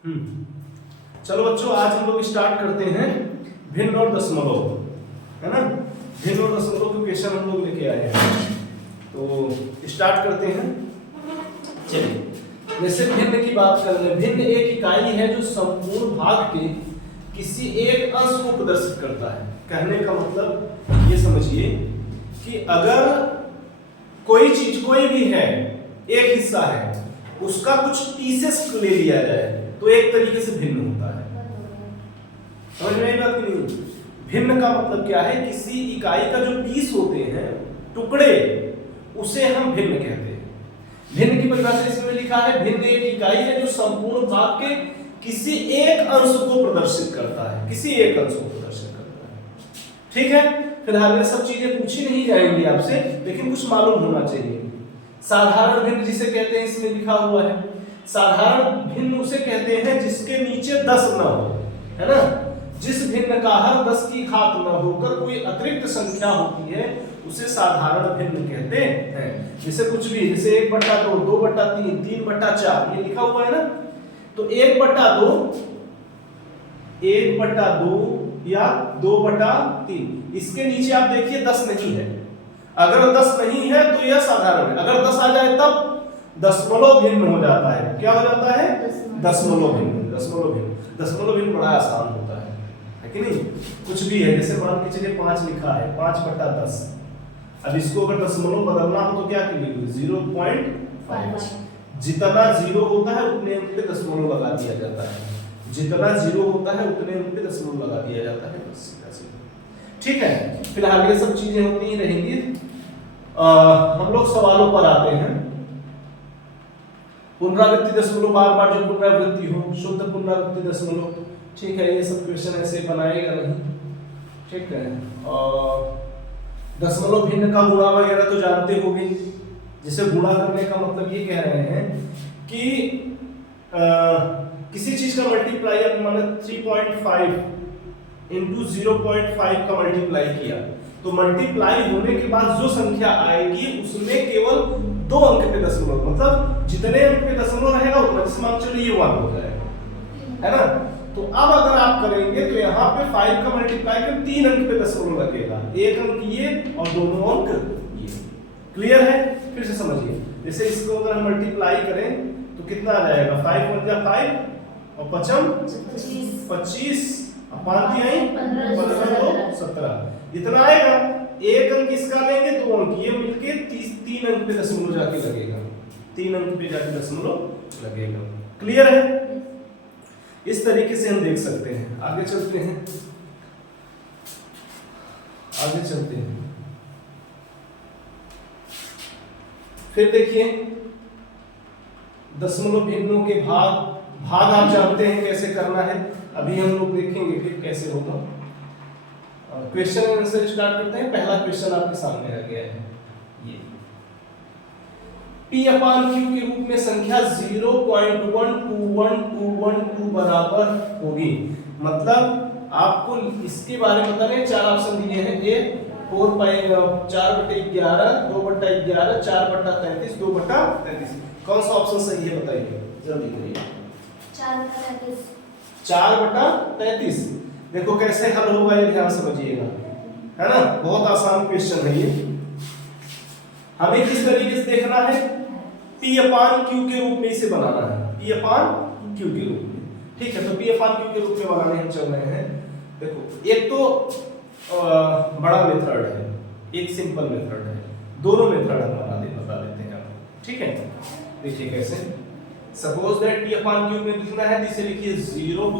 चलो बच्चों, आज हम लोग स्टार्ट करते हैं भिन्न और दशमलव, है ना। भिन्न और दशमलव के क्वेश्चन हम लोग लेके आए हैं, तो स्टार्ट करते हैं। चलिए, जैसे भिन्न की बात कर रहे हैं। भिन्न एक इकाई है जो संपूर्ण भाग के किसी एक अंश को प्रदर्शित करता है। कहने का मतलब ये समझिए कि अगर कोई चीज कोई भी है, एक हिस्सा है, उसका कुछ पीसेस ले लिया जाए तो एक तरीके से भिन्न होता है। समझ में आई बात की नहीं? भिन्न का मतलब क्या है? किसी इकाई का जो पीस होते हैं, टुकड़े, उसे हम भिन्न कहते हैं। भिन्न की परिभाषा इसमें लिखा है, भिन्न एक इकाई है जो संपूर्ण भाग के किसी एक अंश को प्रदर्शित करता है। किसी एक अंश को प्रदर्शित करता है। ठीक है, फिलहाल ये सब चीजें पूछी नहीं जाएंगी आपसे, लेकिन कुछ मालूम होना चाहिए। साधारण भिन्न जिसे कहते हैं, इसमें लिखा हुआ है। साधारण भिन्न उसे कहते हैं जिसके नीचे 10 न हो, है ना। जिस भिन्न का हर 10 की घात न होकर कोई अतिरिक्त संख्या होती है, उसे साधारण भिन्न कहते हैं। जैसे कुछ भी, जैसे 1/2, 2/3, 3/4 ये लिखा हुआ है ना, तो 1/2, 1/2 या 2/3, इसके नीचे आप देखिए 10 नहीं है। अगर 10 नहीं है तो यह साधारण है। अगर 10 आ जाए तब दशमलव भिन्न हो जाता है। क्या हो जाता है? दशमलव भिन्न। दशमलव भिन्न, दशमलव भिन्न बड़ा आसान होता है कि नहीं। कुछ भी है, जैसे मान के चलिए 5 लिखा है, 5/10। अब इसको अगर दशमलव बदलना हो तो क्या करिए? 0.5। जितना 0 होता है उतने अंक पे दशमलव लगा दिया जाता है। जितना 0 होता है उतने अंक पे दशमलव लगा दिया जाता है, बस सीधा सीधा। ठीक है, फिलहाल ये सब चीजें होती ही रहेंगी। हम लोग सवालों पर आते हैं। पुनरावृत्ति दशमलव, बार बार जो पुनरावृत्ति हो, शुद्ध पुनरावृत्ति दशमलव। ठीक है, ये सब क्वेश्चन ऐसे बनाएगा नहीं। ठीक है, और दशमलव भिन्न का गुणा वगैरह तो जानते होंगे। जिसे गुणा करने का मतलब ये कह रहे हैं कि किसी चीज का मल्टीप्लाई, आप माने 3.5 इंटू 0.5 का मल्टीप्लाई किया, तो मल्टीप्लाई होने के बाद जो संख्या आएगी उसमें केवल 2 अंक पे दशमलव, मतलब जितने अंक पे दशमलव रहेगा उतना, जैसे मान चलो ये 1 हो जाएगा, है ना। तो अब अगर आप करेंगे तो यहाँ पे 5 का मल्टीप्लाई कर 3 अंक पे दशमलव लगेगा, 1 अंक ये और दोनों अंक ये। क्लियर है? फिर से समझिए, जैसे इसको अगर हम मल्टीप्लाई करें तो कितना आ जाएगा? 5 × 5 और 25, 25 5 आई 15 17, इतना आएगा। 1 अंक इसका लेंगे, 2 अंक ये मिलके 3 अंक पे दशमलव जाके लगेगा। 3 अंक पे जाके दशमलव लगेगा। क्लियर है? इस तरीके से हम देख सकते हैं। आगे चलते हैं, आगे चलते हैं। फिर देखिए, दशमलव भिन्नों के भाग आप जानते हैं कैसे करना है, अभी हम लोग देखेंगे फिर कैसे होगा। क्वेश्चन आंसर स्टार्ट करते हैं। पहला क्वेश्चन आपके सामने आ गया है, ये P/Q के रूप में संख्या 0.12112 बराबर होगी। मतलब आपको इसके बारे में बताने 4 ऑप्शन दिए हैं। ए 4/11, 2/11, 4/33, 2/33। कौन सा ऑप्शन सही है बताइए, जल्दी करिए। 4/33। देखो कैसे हल होगा, ये ध्यान समझिएगा, है ना। बहुत आसान क्वेश्चन है ये। हमें किस तरीके से देखना है? P/Q के रूप में इसे बनाना है। P/Q के रूप में, ठीक है। तो P/Q के रूप में बनाने हम चल रहे हैं। देखो, एक तो बड़ा मेथड है, एक सिंपल मेथड है। दोनों मेथड हम बता देते हैं आपको, ठीक है। देखिए कैसे। सपोज दैट P/Q में लिखना है, तो इसे लिखिए 0.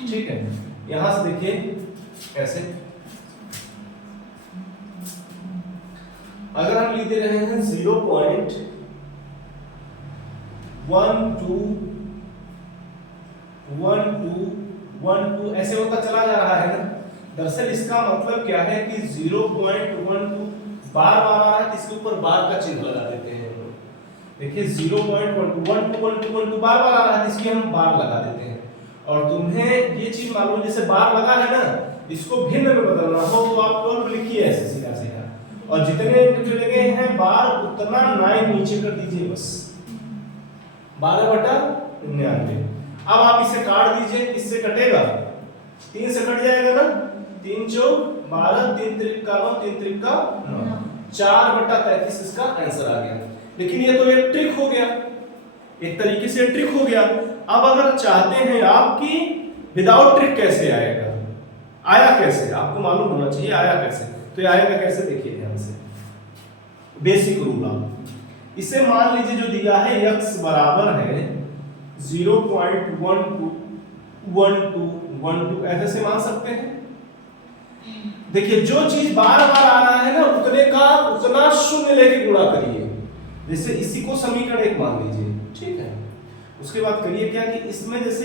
ठीक है, यहां से देखिए ऐसे। अगर हम लिख दे रहे हैं 0.1212, ऐसे होता चला जा रहा है ना। दरअसल इसका मतलब क्या है कि 0.12 बार आ रहा है, इसके ऊपर बार का चिन्ह लगा देते हैं हम लोग। देखिए 0.12 बार आ रहा है, इसकी हम बार लगा देते हैं। और तुम्हें ये चीज मालूम, जैसे बार लगा है ना, इसको भिन्न में बदलना हो तो आप लिखिए ऐसे सीधा सीधा और जितने जो लगे हैं बार उतना 9 नीचे कर दीजिए बस, 12/99। अब आप इसे काट दीजिए, इससे कटेगा 3 से कट जाएगा ना, 3 चौक 12, 3 त्रिक का 9, 3 त्रिक का 9, 4/33 इसका आंसर आ गया। लेकिन ये तो एक ट्रिक हो गया, एक तरीके से ट्रिक हो गया। अब अगर चाहते हैं आप कि विदाउट ट्रिक कैसे आएगा, आया कैसे, आपको मालूम होना चाहिए आया कैसे। तो ये आएगा कैसे, देखिए ध्यान से, बेसिक रूल आप इसे मान लीजिए जो दिया है x बराबर है 0.1212 ऐसे से मान सकते हैं। देखिए जो चीज बार बार आ रहा है ना उतने का उतना शून्य लेके गुणा करिए। जैसे इसी को समीकरण 1 मान लीजिए, ठीक है। उसके बाद करिए क्या कि इसमें जैसे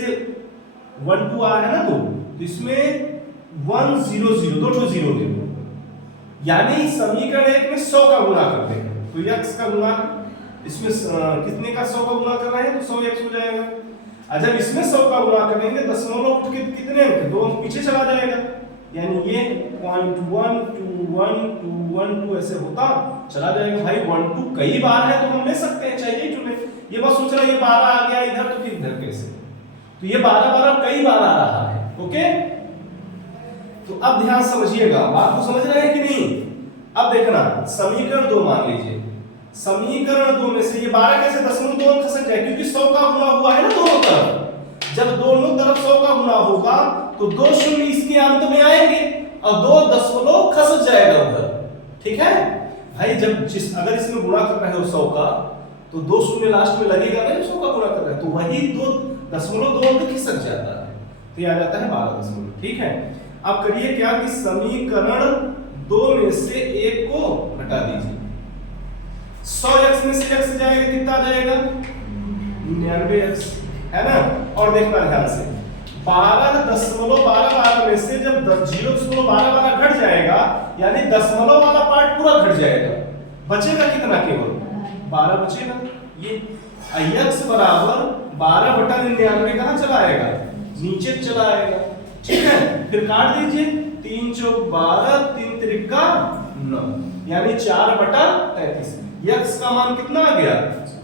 1 2 आ रहा है ना, तो इसमें 1 0 0 दो तो 0 ले लो, यानी समीकरण 1 में 100 का गुणा करते हैं तो x का गुणा इसमें कितने का 100 का गुणा कर रहे हैं तो 100x हो जाएगा। और जब इसमें 100 का गुणा करेंगे दशमलव उठ के कितने अंक, 2 अंक पीछे चला जाएगा, यानी ये 0.1 2 1 2 1 2 ऐसे होता चला जाएगा। भाई 1 2 कई बार है तो हम ले सकते हैं, चाहिए चुने। ये बस सोच रहा है ये 12 आ गया इधर तो इधर कैसे, तो ये 12 12 कई बार आ रहा है। ओके, तो अब ध्यान समझिएगा, बात को समझ रहे हैं कि नहीं। अब देखना समीकरण 2 मान लीजिए, समीकरण 2 में से ये 12 कैसे दशमलव 2 अंक खसक जाए, क्योंकि 100 का गुणा हुआ है ना दोनों तरफ। जब दोनों तरफ 100 का गुणा होगा तो 2 शून्य इसके अंत में आएंगे और 2 दशमलव खसक जाएगा उधर, ठीक है भाई। जब अगर इसमें गुणा कर रहे हो 100 का तो 2 शून्य लास्ट में लगेगा ना, 100 का गुणा कर रहे हैं तो वही 2 दशमलव 2 अंक खिसक जाता है, तो ये आ जाता है 12 दशमलव, ठीक है। अब करिए क्या कि समीकरण 2 में से 1 को हटा दीजिए, 100x में से x जाएगा कितना आ जाएगा 99x, है ना। और देखना ध्यान से 12.12 में से जब 0.12 घट जाएगा यानी दशमलव वाला पार्ट पूरा घट जाएगा, बचेगा कितना, केवल 12 बचेगा। ये x बराबर 12/99 कहां चला आएगा, नीचे चला आएगा, ठीक है। फिर काट दीजिए, 3 चौक 12 3 त्रिक का 9 यानी 4/33। x का मान कितना आ गया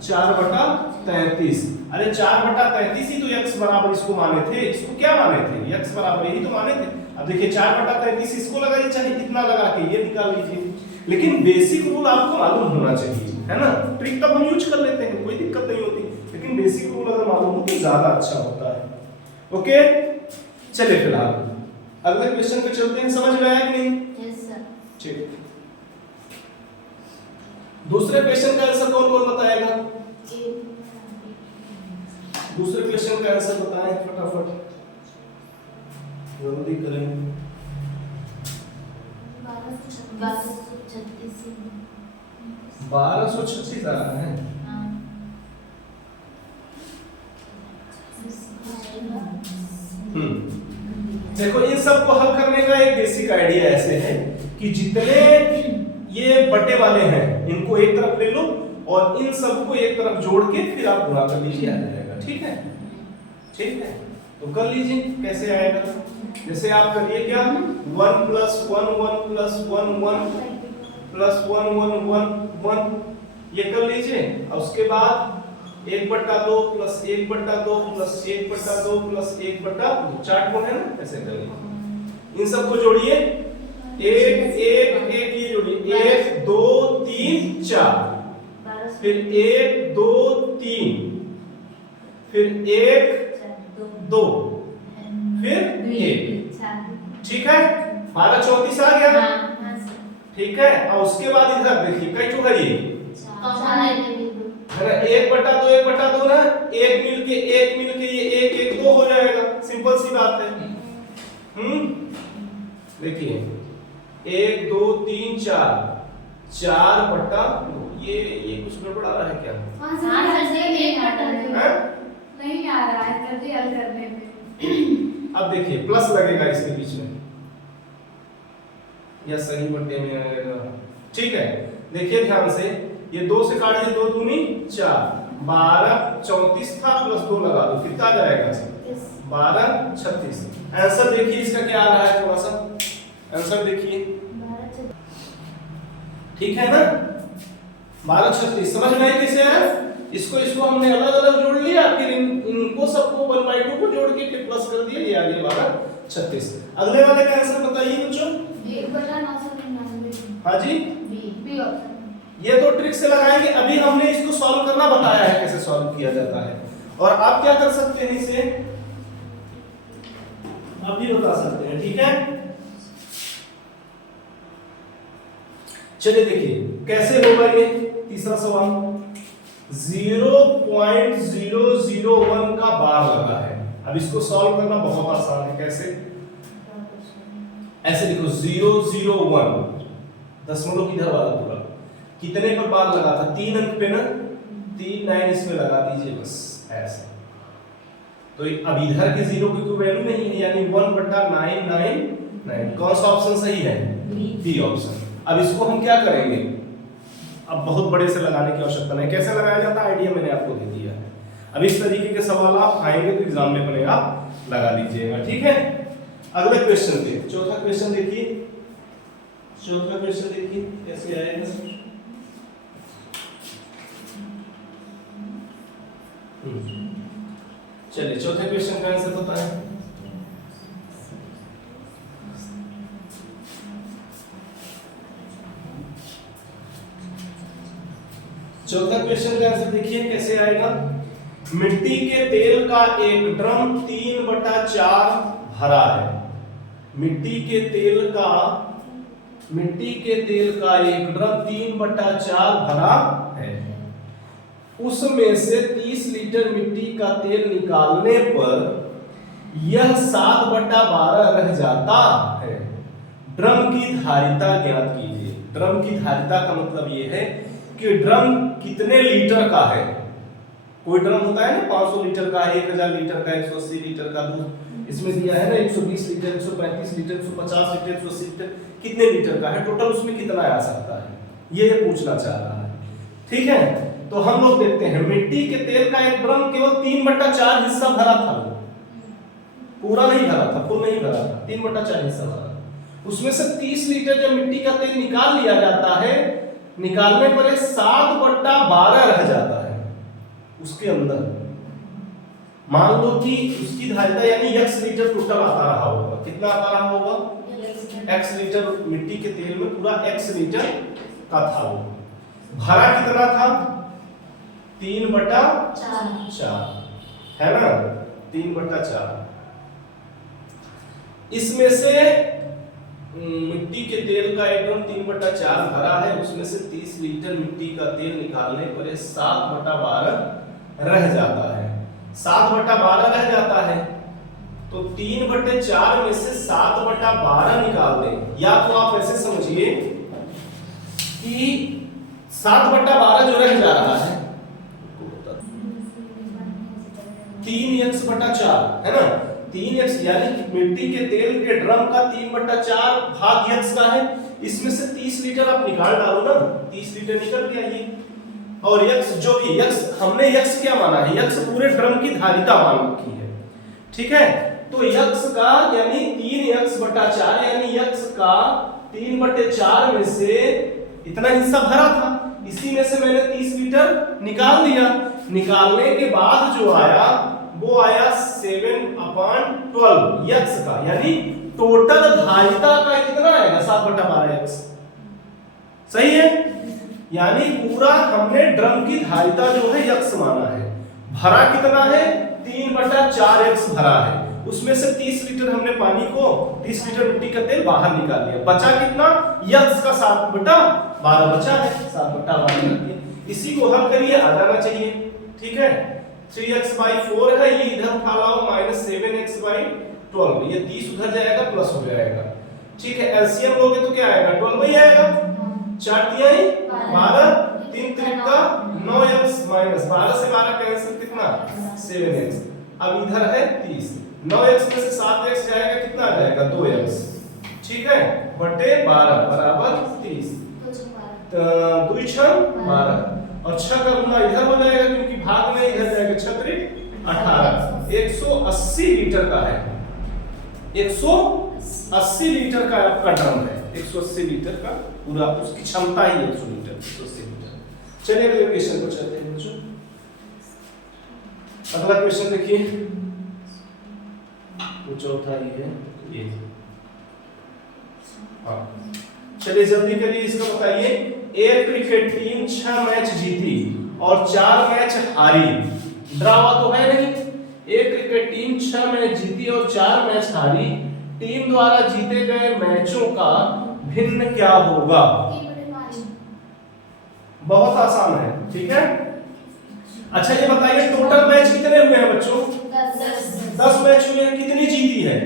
4/33। अरे 4/33 ही तो x बराबर इसको माने थे, इसको क्या माने थे, x बराबर यही तो माने थे। अब देखिए 4/33 इसको लगाइए, चाहे कितना लगा के ये निकाल लीजिए, लेकिन बेसिक रूल आपको मालूम होना चाहिए, है ना। ट्रिक तब हम यूज कर लेते हैं, कोई दिक्कत नहीं होती, लेकिन बेसिक रूल अगर मालूम हो तो ज्यादा अच्छा होता है। ओके, चलिए फिलहाल अगले क्वेश्चन पे चलते हैं। समझ में आया कि नहीं? Yes sir. ठीक, दूसरे क्वेश्चन का आंसर कौन कौन बताएगा? दूसरे क्वेश्चन का आंसर बताएं फटाफट, जल्दी करें। 1236 आ रहा है। देखो इन सब को हल करने का एक बेसिक आइडिया ऐसे है कि जितने ये बटे वाले हैं इनको एक तरफ ले लो और इन सबको एक तरफ जोड़ के फिर आप गुणा कर लीजिए, आ जाएगा, ठीक है। ठीक है, तो कर लीजिए कैसे आएगा। जैसे आप करिए क्या 1 + 1 1 + 1 1 + 1 1 1 1 ये कर लीजिए, और उसके बाद 1/2 + 1/2 + 1/2 + 1/2 चार्ट में है ना, ऐसे करिए। इन सबको जोड़िए, 1 1 1 ये जोड़िए, 1 2 3 4, फिर 1 2 3, फिर 1 2, फिर 1, ठीक है। 12 34 आ गया, ठीक है। और उसके बाद इधर देखिए कई ठो है ये, है ना, 1/2 1/2 ना, एक मिलके ये 1 1 2 हो जाएगा, सिंपल सी बात है। देखिए 1 2 3 4 4/2, ये कुछ गड़बड़ आ रहा है क्या? नहीं आ रहा है, जल्दी हल करने में। अब देखिए प्लस लगेगा इसके बीच में, या सही बट्टे में आएगा, ठीक है। देखिए ध्यान से, ये 2 से काट दीजिए, 2 दूनी 4, 12 34 था प्लस 2 लगा दो, कितना आ जाएगा 12 36। आंसर देखिए इसका क्या आ रहा है, थोड़ा सा आंसर देखिए, ठीक है ना। 1236 समझ में आई कैसे है। इसको हमने अलग अलग जोड़ लिया, फिर इनको सबको 1/2 को जोड़ के फिर प्लस कर दिया, ये आ गया 1236। अगले वाले का आंसर बताइए बच्चों। 1/999। हाँ जी, बी ऑप्शन। ये तो ट्रिक से लगाएंगे। अभी हमने इसको सॉल्व करना बताया है, कैसे सॉल्व किया जाता है, और आप क्या कर सकते हैं, इसे आप भी बता सकते हैं। ठीक है, चलिए देखिए कैसे होगा ये तीसरा सवाल। 0.001 का बार लगा है। अब इसको सॉल्व करना बहुत आसान है। कैसे, ऐसे देखो 001 दशमलव किधर वाला पूरा, कितने पर बार लगा था, 3 अंक पे ना, 3 9 इसमें लगा दीजिए बस ऐसे। तो अब इधर के 0 की कोई वैल्यू नहीं है, यानी 1/999। कौन सा ऑप्शन सही है, बी ऑप्शन। अब इसको हम क्या करेंगे, अब बहुत बड़े से लगाने की आवश्यकता नहीं, कैसे लगाया जाता है आइडिया मैंने आपको दे दिया है। अब इस तरीके के सवाल आप आएंगे तो एग्जाम में बनेगा, आप लगा लीजिएगा। ठीक है, अगला क्वेश्चन देखिए, चौथा क्वेश्चन देखिए। चौथा क्वेश्चन देखिए कैसे आएगा। चलिए चौथे क्वेश्चन का आंसर बताएं। चौथा क्वेश्चन का आंसर देखिए कैसे आएगा। मिट्टी के तेल का एक ड्रम 3/4 भरा है। मिट्टी के तेल का एक ड्रम 3/4 भरा है। उसमें से 30 लीटर मिट्टी का तेल निकालने पर यह 7/12 रह जाता है। ड्रम की धारिता ज्ञात कीजिए। ड्रम की धारिता का मतलब यह है कि ड्रम कितने लीटर का है। कोई ड्रम होता है ना 500 लीटर का, 1000 लीटर का, 180 लीटर का दूध इसमें दिया है ना, 120 लीटर, 135 लीटर, 150 लीटर, 180 लीटर, कितने लीटर का है, टोटल उसमें कितना आ सकता है, ये पूछना चाह रहा है। ठीक है, तो हम लोग देखते हैं मिट्टी के तेल का एक ड्रम केवल 3/4 हिस्सा भरा था, पूरा नहीं भरा था, फुल नहीं भरा था, 3/4 हिस्सा भरा। उसमें से 30 लीटर जब मिट्टी का तेल निकाल लिया जाता है, निकालने पर 7/12 रह जाता है उसके अंदर। मान लो कि उसकी धारिता यानी x लीटर टोटल आता रहा होगा, कितना आता रहा होगा, x लीटर मिट्टी के तेल में पूरा x लीटर का था वो। भरा कितना था, 3/4 है ना, 3/4। इसमें से मिट्टी के तेल का एक ड्रम 3/4 भरा है, उसमें से 30 लीटर मिट्टी का तेल निकालने पर 7/12 रह जाता है। 7/12 रह जाता है, तो 3/4 में से 7/12 निकाल दें। या तो आप ऐसे समझिए कि 7/12 जो रह जा रहा है 3x/4 है ना, 3x यानी मिट्टी के तेल के ड्रम का 3/4 भाग x का है। इसमें से 30 लीटर आप निकाल डालो ना, 30 लीटर निकल गया ये। और x जो भी x हमने x क्या माना है, x पूरे ड्रम की धारिता मान रखी है। ठीक है, तो x का यानी 3x/4 यानी x का 3/4 में से इतना हिस्सा भरा था, इसी में से मैंने 30 लीटर निकाल दिया। निकालने के बाद जो आया वो आया 7/12 x का, यानी टोटल धारिता का कितना आएगा 7/12 x। सही है, यानी पूरा हमने ड्रम की धारिता जो है x माना है। भरा कितना है, 3/4 x भरा है। उसमें से 30 लीटर हमने पानी को 30 लीटर मिट्टी का तेल बाहर निकाल लिया। बचा कितना, x का 7/12 बचा है, 7/12 कर दिया। इसी को हल करिए, आ जाना चाहिए। ठीक है, 3x/4 है, ये इधर उठा लाओ -7x/12, ये 30 उधर जाएगा प्लस हो जाएगा। ठीक है, एलसीएम लोगे तो क्या आएगा, 12 ही आएगा। 4 तिहाई 12, 3 त्रिका 9x माइनस 12 से 12 कैंसिल, कितना 7x। अब इधर है 30, 9x में से 7x जाएगा, कितना आ जाएगा 2x। ठीक है, बटे 12 बराबर 30, 2 6 12, और 6 का गुना इधर हो जाएगा क्योंकि भाग में इधर जाएगा 6 3 18। 180 लीटर का है, 180 लीटर का आपका ड्रम है। 180 लीटर का पूरा उसकी क्षमता ही 100 लीटर 180 लीटर। चलिए अगले क्वेश्चन पर चलते हैं बच्चों। अगला क्वेश्चन देखिए, वो चौथा ही है ये। हाँ चलिए जल्दी करिए, इसका बताइए। एक क्रिकेट टीम 6 मैच जीती और 4 मैच हारी, ड्रा हुआ तो है नहीं। एक क्रिकेट टीम 6 मैच जीती और 4 मैच हारी, टीम द्वारा जीते गए मैचों का भिन्न क्या होगा? बहुत आसान है, ठीक है। अच्छा ये बताइए टोटल मैच कितने हुए हैं बच्चों? 10 मैच हुए हैं। कितनी जीती है?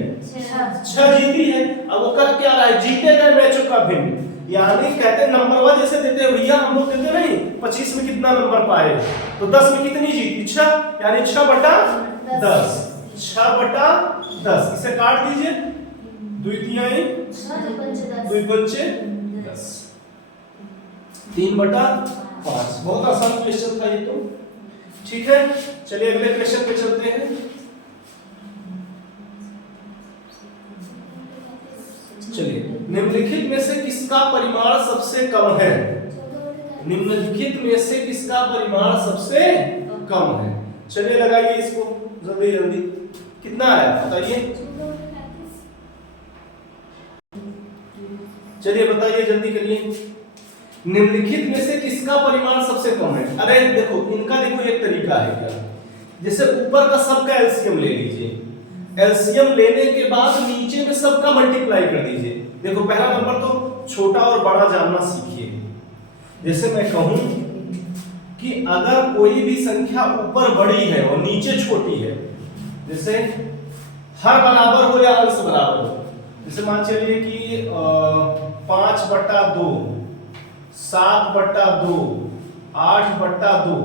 6 जीती है। अब वो कर क्या रहा है? जीते गए मैचों का भिन्न, यानी कहते नंबर वाइज जैसे देते भैया हम लोग देते नहीं 25 में कितना नंबर पाए, तो 10 में कितनी जीती? 6, यानी 6/10 6/10। इसे काट दीजिए, 2/3 2×5 10 3/5। बहुत आसान क्वेश्चन था ये तो, ठीक है। चलिए अगले क्वेश्चन पे चलते हैं। चलिए निम्नलिखित में से किसका परिमाण सबसे कम है? निम्नलिखित में से किसका परिमाण सबसे कम है? चलिए लगाइए इसको जल्दी जल्दी, कितना है बताइए। चलिए बताइए जल्दी करिए, निम्नलिखित में से किसका परिमाण सबसे कम है? अरे देखो इनका देखो एक तरीका है क्या, जैसे ऊपर का सबका एलसीएम ले लीजिए, एलसीएम लेने के बाद नीचे में सबका मल्टीप्लाई कर दीजिए। देखो पहला नंबर तो छोटा और बड़ा जानना सीखिए। जैसे मैं कहूं कि अगर कोई भी संख्या ऊपर बड़ी है और नीचे छोटी है, जैसे हर बराबर हो या अंश बराबर हो, जैसे मान चलिए कि 5/2 7/2 8/2,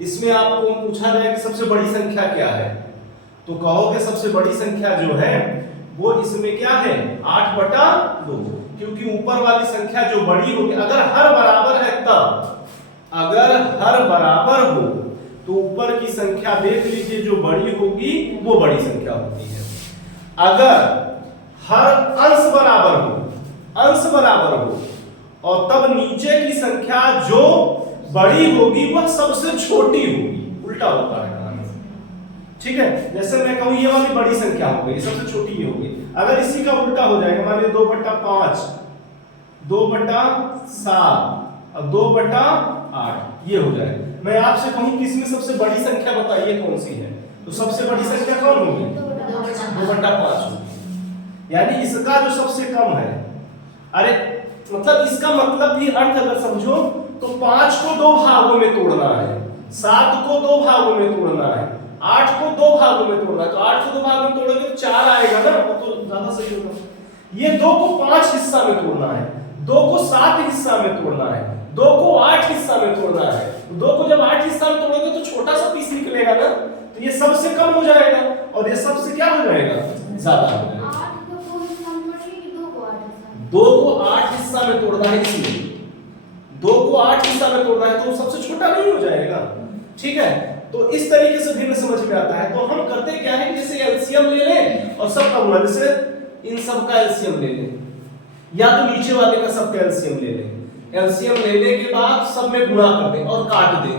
इसमें आपको पूछा जाए कि सबसे बड़ी संख्या क्या है, तो कहोगे सबसे बड़ी संख्या जो है वो इसमें क्या है 8/2, क्योंकि ऊपर वाली संख्या जो बड़ी होगी, अगर हर बराबर है तब, अगर हर बराबर हो तो ऊपर की संख्या देख लीजिए जो बड़ी होगी वो बड़ी संख्या होती है। अगर हर अंश बराबर हो और तब नीचे की संख्या जो बड़ी होगी वह सबसे छोटी होगी, उल्टा होता है कहानी, ठीक है। जैसे मैं कहूं ये वाली बड़ी संख्या हो गई, सबसे छोटी ये होगी। अगर इसी का उल्टा हो जाएगा, मान लीजिए 2/5 2/7 और 2/8 ये हो जाएगा। मैं आपसे कहूं कि इसमें सबसे बड़ी संख्या बताइए कौन सी है, तो सबसे बड़ी संख्या कौन होगी? 2/5 होगी, यानी इसका जो सबसे कम है। अरे मतलब इसका मतलब भी अर्थ अगर समझो तो 5 को 2 भागों में तोड़ना है, 7 को 2 भागों में तोड़ना है, 8 को 2 भागों में तोड़ना है, तो 8 को 2 भागों में तोड़ोगे तो 4 आएगा ना, वो तो ज्यादा सही होगा। ये 2 को 5 हिस्सा में तोड़ना है, 2 को 7 हिस्सा में तोड़ना है, 2 को 8 हिस्सा में तोड़ना है। 2 को जब 8 हिस्सा में तोड़ोगे तो छोटा सा पीस निकलेगा ना, तो ये सबसे कम हो जाएगा और ये सबसे क्या हो जाएगा? ज्यादा हो जाएगा। 2 को 8 हिस्सा में तोड़ना है, इसलिए 2 को 8 हिस्सा में तोड़ना है तो सबसे छोटा नहीं हो जाएगा, ठीक है। तो इस तरीके से भिन्न समझ में आता है। तो हम करते क्या है कि जैसे एलसीएम ले लें और सबका गुणा, जैसे इन सब का एलसीएम ले लें या तो नीचे वाले का सबका एलसीएम ले लें। एलसीएम लेने के बाद सब में गुणा कर दें और काट दें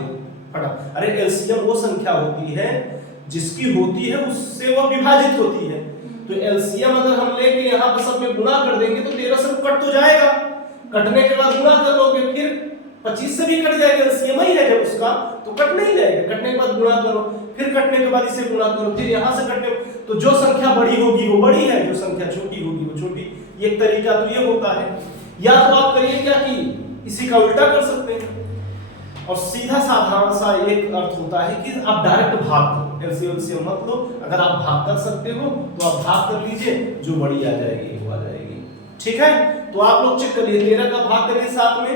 फटाफट। अरे एलसीएम वो संख्या होती है जिसकी होती है उससे वो विभाजित होती है, तो एलसीएम अगर हम लेके यहाँ पे सब में गुणा कर देंगे तो 13 से कट तो जाएगा, कटने के बाद गुणा कर लोगे, फिर 25 से भी कट जाएगा, एलसीएम ही है जब उसका तो कट नहीं जाएगा, कटने के बाद गुणा करो, फिर कटने के बाद इसे गुणा करो, फिर यहाँ से कटने, तो जो संख्या बड़ी होगी वो बड़ी है, जो संख्या छोटी होगी वो छोटी। ये एक तरीका तो ये होता है। या तो आप करिए क्या कि इसी का उल्टा कर सकते हैं, और सीधा साधारण सा एक अर्थ होता है कि आप डायरेक्ट भाग दो, एलसीएम मत लो। अगर आप भाग कर सकते हो तो आप भाग कर लीजिए, जो बड़ी आ जाएगी वो आ जाएगी, ठीक है। तो आप लोग चेक करिए, 13 का भाग करिए 7 में,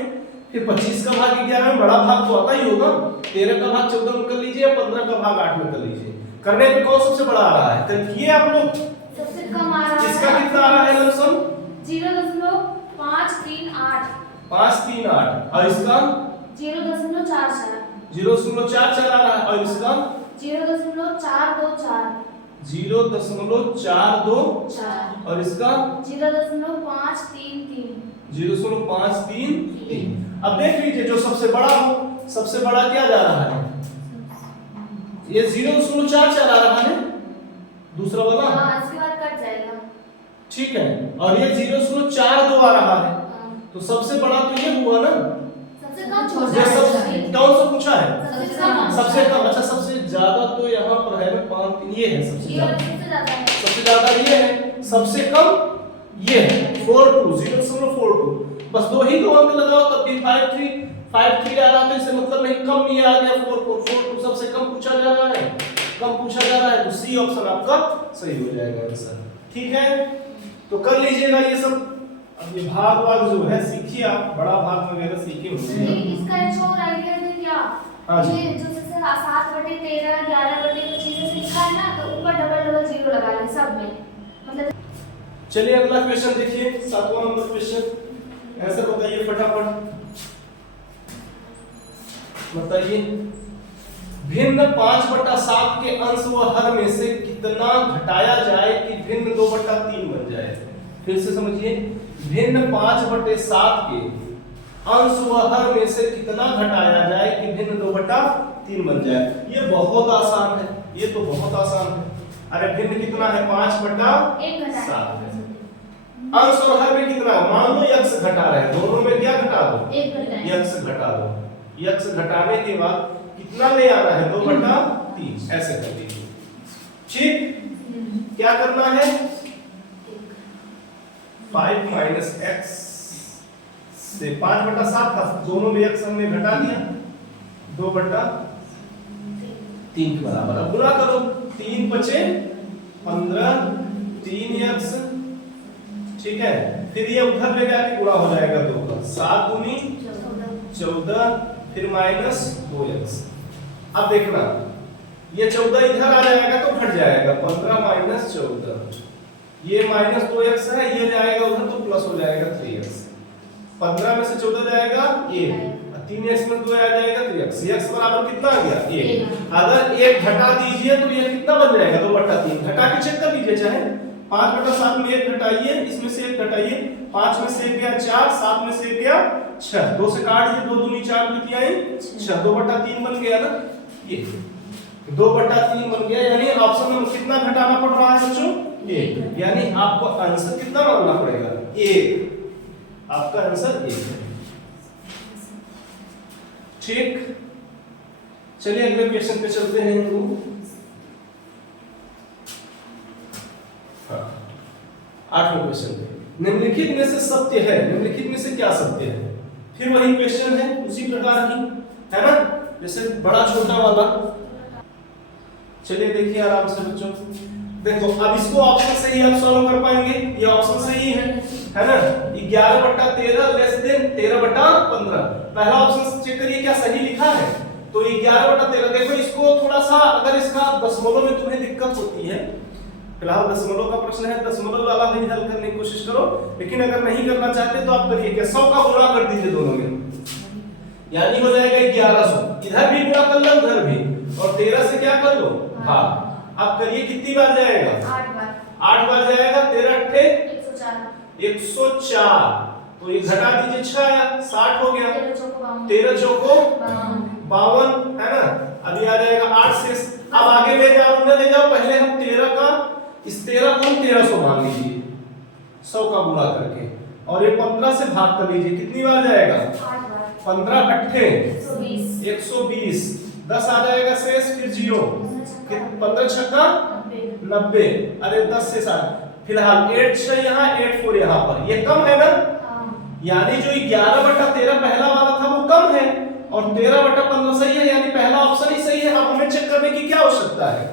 फिर 25 का भाग 11 में, बड़ा भाग तो आता ही होगा। 13 का भाग 14 में कर लीजिए या 15 का भाग 8 में कर लीजिए। करने पे कौन सबसे बड़ा आ रहा है? करिए आप लोग, सबसे कम आ रहा है। इसका कितना आ रहा है लमसम? 0.538 538, और इसका 0.44 0.44 आ रहा है, और इसका 0.424 0.42 4 और इसका 0.533 0.533। अब देख लीजिए जो सबसे बड़ा हो, सबसे बड़ा क्या जा रहा है, ये 0.4 चला रहा है दूसरा वाला, हाँ इसके बाद कट जाएगा। ठीक है, और ये 0.42 आ रहा है, हाँ, तो सबसे बड़ा तो ये हुआ ना, सबसे कम ये छोटा सब है। कौन सा पूछा है, सबसे कम सबसे कम। अच्छा सबसे ज्यादा तो यहाँ पर है 5, ये है सबसे ये ज्यादा, सबसे ज्यादा है। सबसे ज्यादा ये है, सबसे कम ये है 42, 0.42। बस दो ही दो अंक लगाओ तब भी 53 आ रहा, तो इससे मतलब नहीं कम ये आ गया 4442, सबसे कम पूछा जा रहा है, कम पूछा जा रहा है, तो सी ऑप्शन आपका सही हो जाएगा आंसर। ठीक है, तो कर लीजिएगा ये सब। अब ये भाग जो है सीखिए आप, बड़ा भाग वगैरह सीखे होंगे। लेकिन इसका एक और आइडिया दे क्या, हाँ जी। ये जो जैसे 7/13 11/25 से लिखा है ना, तो ऊपर डबल जीरो लगा ले सब में, मतलब। चलिए अगला क्वेश्चन देखिए, 7वां नंबर क्वेश्चन। ऐसे बताइए फटाफट, बताइए भिन्न 5/7 के अंश व हर में से कितना घटाया जाए कि भिन्न 2/3 बन जाए। फिर से समझिए, भिन्न 5/7 के अंश व हर में से कितना घटाया जाए कि भिन्न 2/3 बन जाए। ये बहुत आसान है, ये तो बहुत आसान है। अरे भिन्न कितना है, 5/7 है। अंश और हर में कितना है, मान लो x घटा रहे हैं, दोनों में क्या घटा दो, x घटा दो। x घटाने के बाद कितना ले आना है, 2/3, ऐसे कर दीजिए। ठीक, क्या करना है, 5 - x से 5/7 था, दोनों में x हमने घटा दिया, 2/3 के बराबर। अब गुणा करो, 3 × 5 = 15, 3x, ठीक है। फिर ये उधर ले जाके गुणा हो जाएगा 2 का, 7 × 14, फिर -2x। अब देखना, ये 14 इधर आ जाएगा तो घट जाएगा, 15 - 14, ये -2x है, ये जाएगा उधर तो प्लस हो जाएगा 3x। 15 में से 14 जाएगा 1, 3x में 2 आ जाएगा 3x। x बराबर कितना आ गया, 1। अगर 1 घटा दीजिए तो ये कितना बन जाएगा, 2/3। घटा के चेक कर लीजिए, चाहे 5/7 में 1 घटाइए, इसमें से 1 घटाइए, 5 में से 1 गया 4, 7 में से 1 गया 6, 2 से काट दीजिए, 2 दूनी 4 कितनी आई 6, 2/3 बन गया ना, ये 2/3 बन गया। यानी ऑप्शन में कितना घटाना पड़ रहा है बच्चों, 1। यानी आपको आंसर कितना मानना पड़ेगा, 1। आपका आंसर 1 है। ठीक, चलिए अगले क्वेश्चन पे चलते हैं हम लोग। 8वां क्वेश्चन पे, निम्नलिखित में से सत्य है, निम्नलिखित में से क्या सत्य है। फिर वही क्वेश्चन है उसी प्रकार की, है ना, जैसे बड़ा छोटा वाला। चलिए देखिए आराम से बच्चों, देखो अब इसको ऑप्शन से ही आप सॉल्व कर पाएंगे, ये ऑप्शन सही है ना। 11/13 लेस देन 13/15, पहला ऑप्शन चेक करिए क्या सही लिखा है, तो 11/13। देखो इसको थोड़ा सा, अगर इसका दशमलव में तुम्हें दिक्कत होती है, फिलहाल दशमलव का प्रश्न है, दशमलव वाला ही हल करने की कोशिश करो। लेकिन अगर नहीं करना चाहते तो आप करिए क्या, 100 का गुणा कर दीजिए दोनों में, यानी हो जाएगा 1100। इधर भी गुणा कर लो, उधर भी, और 13 से क्या कर लो, भाग। अब करिए कितनी बार जाएगा, 8 बार जाएगा। 13 × 8 = 104, तो ये घटा दीजिए, 6 आया, 60 हो गया, 13 चौको 52, है ना। अभी आ जाएगा 8 से, अब आगे ले जाओ, उन्हें ले जाओ, पहले हम 13 का, इस 13 को 1300 मान लीजिए 100 का गुणा करके, और ये 15 से भाग कर लीजिए, कितनी बार जाएगा, 15 × 8 = 120, 10 आ जाएगा शेष, फिर 0, 15 × 6 = 90। अरे 10 से 7, फिलहाल 8 6 यहाँ, 8 4 यहाँ पर, ये कम है ना, यानी जो 11/13 पहला वाला था वो कम है, और 13/15 सही है, यानी पहला ऑप्शन ही सही है। अब हमें चेक करने की क्या आवश्यकता है,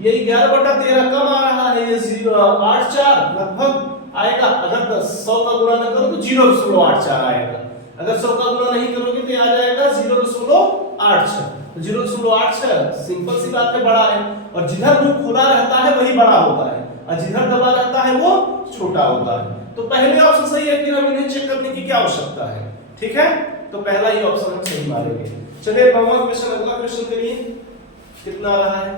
ये 11/13 कम आ रहा है, ये 0.84 लगभग आएगा। अगर 100 का गुणा न करो तो 0.84 आएगा, अगर 100 का गुणा नहीं करोगे तो आ जाएगा 0.86। 0.86 सिंपल सी बात है, बड़ा है, और जिधर मुंह खुला रहता है वही बड़ा होता है, और जिधर दबा रहता है वो छोटा होता है। तो पहले ऑप्शन सही है, फिर हम इन्हें चेक करने की क्या आवश्यकता है, ठीक है। तो पहला ही ऑप्शन हम सही मानेंगे। चलिए 9वां क्वेश्चन, अगला क्वेश्चन करिए, कितना आ रहा है,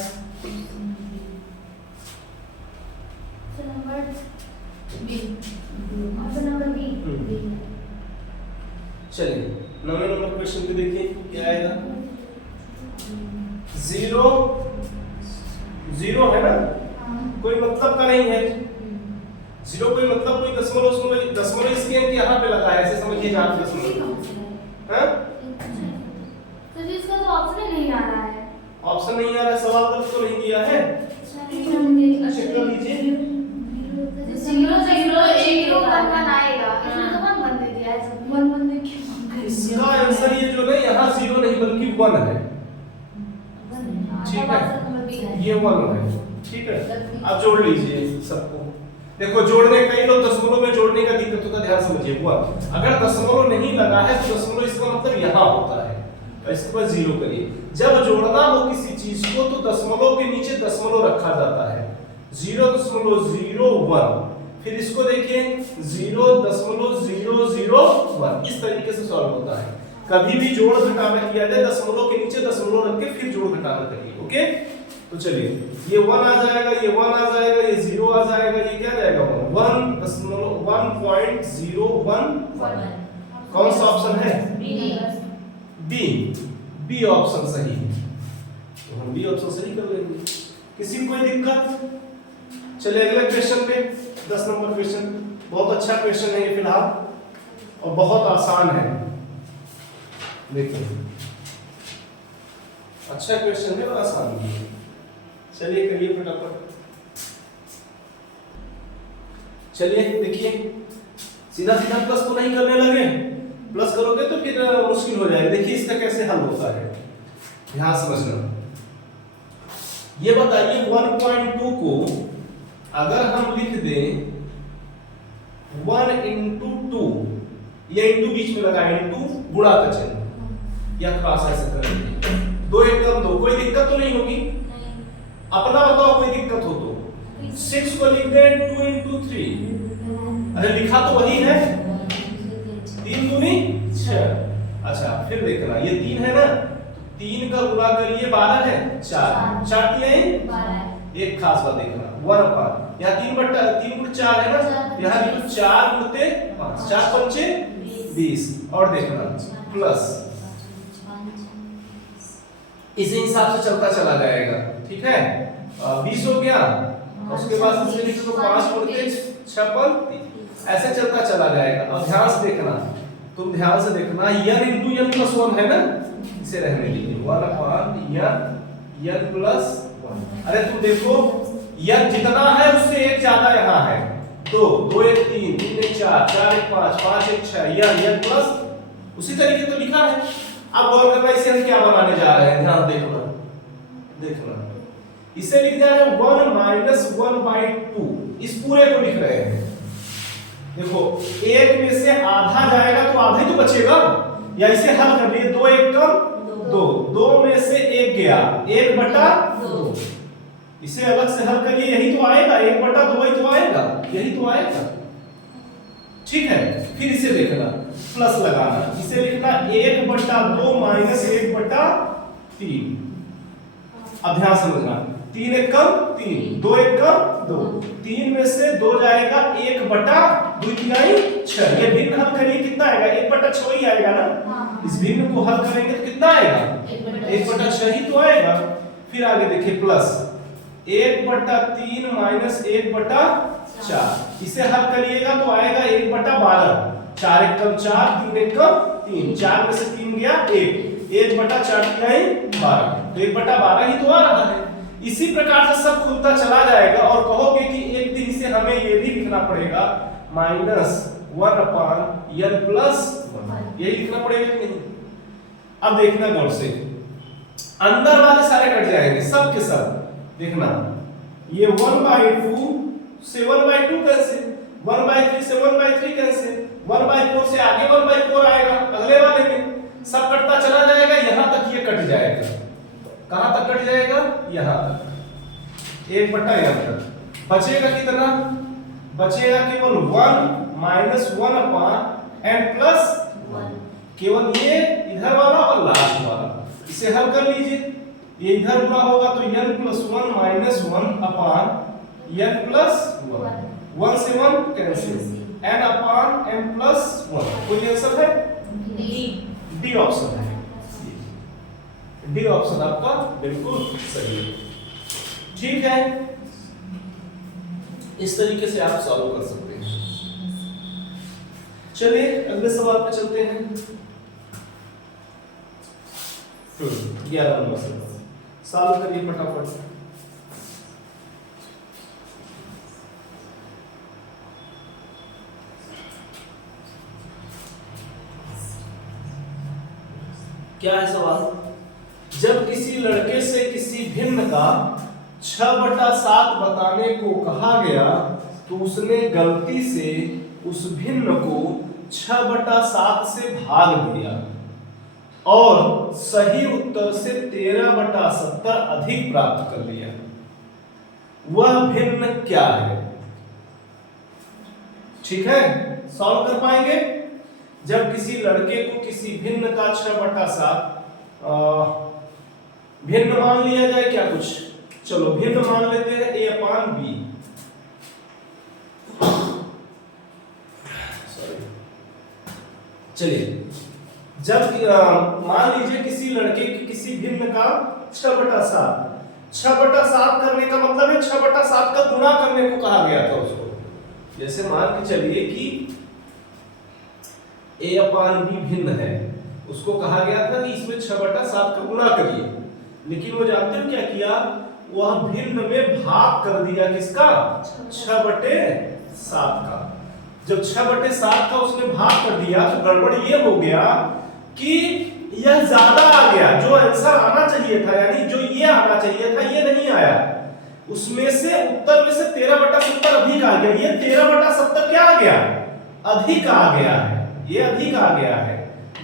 number B, option number B. चलिए 9वें नंबर क्वेश्चन पे देखिए क्या आएगा। 0 0 है ना, कोई मतलब का नहीं है। 0 कोई मतलब कोई दशमलव इसके अंक यहाँ पे लगा है, ऐसे समझिए आप दशमलव। हाँ तो जी इसका तो ऑप्शन ही नहीं आ रहा है। ऑप्शन नहीं आ रहा है, सवाल गलत तो नहीं दिया है, चेक कर लीजिए। 0 0 1 1 1 आएगा, इसमें तो 1 1 दे दिया है, 1 1 दे के इसका आंसर ये जो है यहाँ 0 नहीं बल्कि 1 है। ठीक है, ये 1 है। ठीक है, अब जोड़ लीजिए सबको। देखो जोड़ने, कई लोग दशमलव में जोड़ने का दिक्कत होता है, ध्यान समझिए। 1 अगर दशमलव नहीं लगा है तो दशमलव इसका मतलब यहाँ होता है, तो इसके बाद 0 करिए। जब जोड़ना हो किसी चीज को तो दशमलव के नीचे दशमलव रखा जाता है, 0.001। फिर इसको देखिए 0.001, इस तरीके से सॉल्व होता है। कभी भी जोड़ घटाना किया जाए दशमलव के नीचे दशमलव रख के फिर जोड़ घटाना करिए। ओके, तो चलिए ये 1 आ जाएगा, ये 1 आ जाएगा, ये 0 आ जाएगा, ये क्या जाएगा 1.01। कौन सा ऑप्शन है? बी। बी ऑप्शन सही है, तो हम बी ऑप्शन सही कर लेंगे। किसी को कोई दिक्कत? चलिए अगले क्वेश्चन पे, 10 नंबर क्वेश्चन। बहुत अच्छा क्वेश्चन है ये फिलहाल और बहुत आसान है। देखिए अच्छा क्वेश्चन है और आसान भी है। चलिए करिए फटाफट। चलिए देखिए, सीधा सीधा प्लस तो नहीं करने लगे, प्लस करोगे तो फिर मुश्किल हो जाएगा। देखिए इसका कैसे हल होता है, ध्यान समझना। ये बताइए 1.2 को अगर हम लिख दें 1 into 2, ये इंटू बीच में लगा, इंटू गुणा का चिन्ह, या क्रॉस ऐसे करेंगे, 2 1 कम 2, कोई दिक्कत तो नहीं होगी? अपना बताओ कोई दिक्कत हो तो। 6 को लिख दें 2 into 3, अरे लिखा तो वही है, 3 दूनी 6। अच्छा फिर देखना, ये 3 है ना, 3 का गुणा करिए 12 है, 4 4 3 12। एक खास बात देखना, 1 अपॉन यहाँ 3 बटा 3 गुण 4 है ना, यहाँ भी 4 गुणते 5, 4 पंचे 20। और देखना प्लस, इसी हिसाब से चलता चला जाएगा। ठीक है, 20 हो गया, उसके बाद इसमें लिखो 5 गुणते 6 पर 30, ऐसे चलता चला जाएगा। अब ध्यान से देखना, तुम ध्यान से देखना, n into n plus 1 है ना, इसे रहने दीजिए, 1 अपॉन n plus 1। अरे तुम देखो n जितना है उससे एक ज्यादा यहाँ है, 2 2 1 3 3 1 4 4 1 5 5 1 6, n प्लस उसी तरीके तो लिखा है। अब गौर करना, इसे हम क्या बनाने जा रहे हैं, ध्यान देखना। देखना इसे लिख दिया है 1 minus 1/2, इस पूरे को लिख रहे हैं। देखो एक में से आधा जाएगा तो आधा ही तो बचेगा, या इसे हल कर लिए, 2 1 कम 2, 2 में से 1 गया, 1/2, इसे अलग से हल करिए, यही तो आएगा, 1/2 ही तो आएगा, यही तो आएगा। ठीक है, फिर इसे देखना, प्लस लगाना, इसे लिखना 1/2 माइनस 1/3। अब ध्यान समझना, 3 1 कम 3, 2 1 कम 2, 3 में से 2 जाएगा, 1/2 6। ये भिन्न हल करिए, कितना आएगा, 1/6 ही आएगा ना। इस भिन्न को हल करेंगे तो कितना आएगा, 1/6 ही तो आएगा। फिर आगे देखिए प्लस 1/3 माइनस 1/4, इसे हल करिएगा तो आएगा 1/12, 4 1 कम 4, 3 1 कम 3, 4 में से 3 गया 1, 1/4 12, तो 1/12 ही तो आ रहा है। इसी प्रकार से सब खुलता चला जाएगा और कहोगे कि एक दिन इसे हमें ये भी लिखना पड़ेगा -1 अपॉन n प्लस 1, यही लिखना पड़ेगा कि नहीं? अब देखना गौर से, अंदर वाले सारे कट जाएंगे, सब के सब। देखना ये 1/2 से 1/2 कैंसिल, 1/3 से 1/3 कैंसिल, 1/4 से आगे 1/4 आएगा अगले वाले में, सब कटता चला जाएगा, यहां तक ये कट जाएगा। कहां तक कट जाएगा, यहां तक, 1/n तक। बचेगा कितना, बचेगा केवल 1 माइनस 1 अपॉन n प्लस 1, केवल ये इधर वाला और लास्ट वाला। इसे हल कर लीजिए, ये इधर पूरा होगा तो n plus 1 minus 1 upon n plus 1, 1 से 1 cancel, n upon n plus 1। कोई आंसर है? डी ऑप्शन है। डी ऑप्शन आपका बिल्कुल सही है। ठीक है, इस तरीके से आप सॉल्व कर सकते हैं। चलिए अगले सवाल पे चलते हैं। 11 नंबर सवाल सॉल्व करिए फटाफट। क्या है सवाल? जब किसी लड़के से किसी भिन्न का 6/7 बताने को कहा गया तो उसने गलती से उस भिन्न को 6/7 से भाग दिया और सही उत्तर से 13/70 अधिक प्राप्त कर लिया। वह भिन्न क्या है? ठीक है, सॉल्व कर पाएंगे? जब किसी लड़के को किसी भिन्न का 6/7 भिन्न मान लिया जाए क्या कुछ? चलो भिन्न मान लेते हैं a अपॉन b। चलिए जब मान लीजिए किसी लड़के की किसी भिन्न का 6/7 करने का मतलब है 6/7 का गुणा करने को कहा गया था उसको। जैसे मान के चलिए कि a अपॉन b भिन्न है, उसको कहा गया था कि इसमें 6/7 का गुणा करिए, लेकिन वो जानते हो क्या किया? वह भिन्न में भाग कर दिया किसका? 6/7 का। जब 6/7 का उसने भाग कर दिया तो गड़बड़ ये हो गया कि यह ज्यादा आ गया, जो आंसर आना चाहिए था, यानी जो ये आना चाहिए था ये नहीं आया। उसमें से उत्तर में से 13/70 अधिक आ गया। ये 13/70 क्या आ गया? अधिक आ गया है। ये अधिक आ गया है,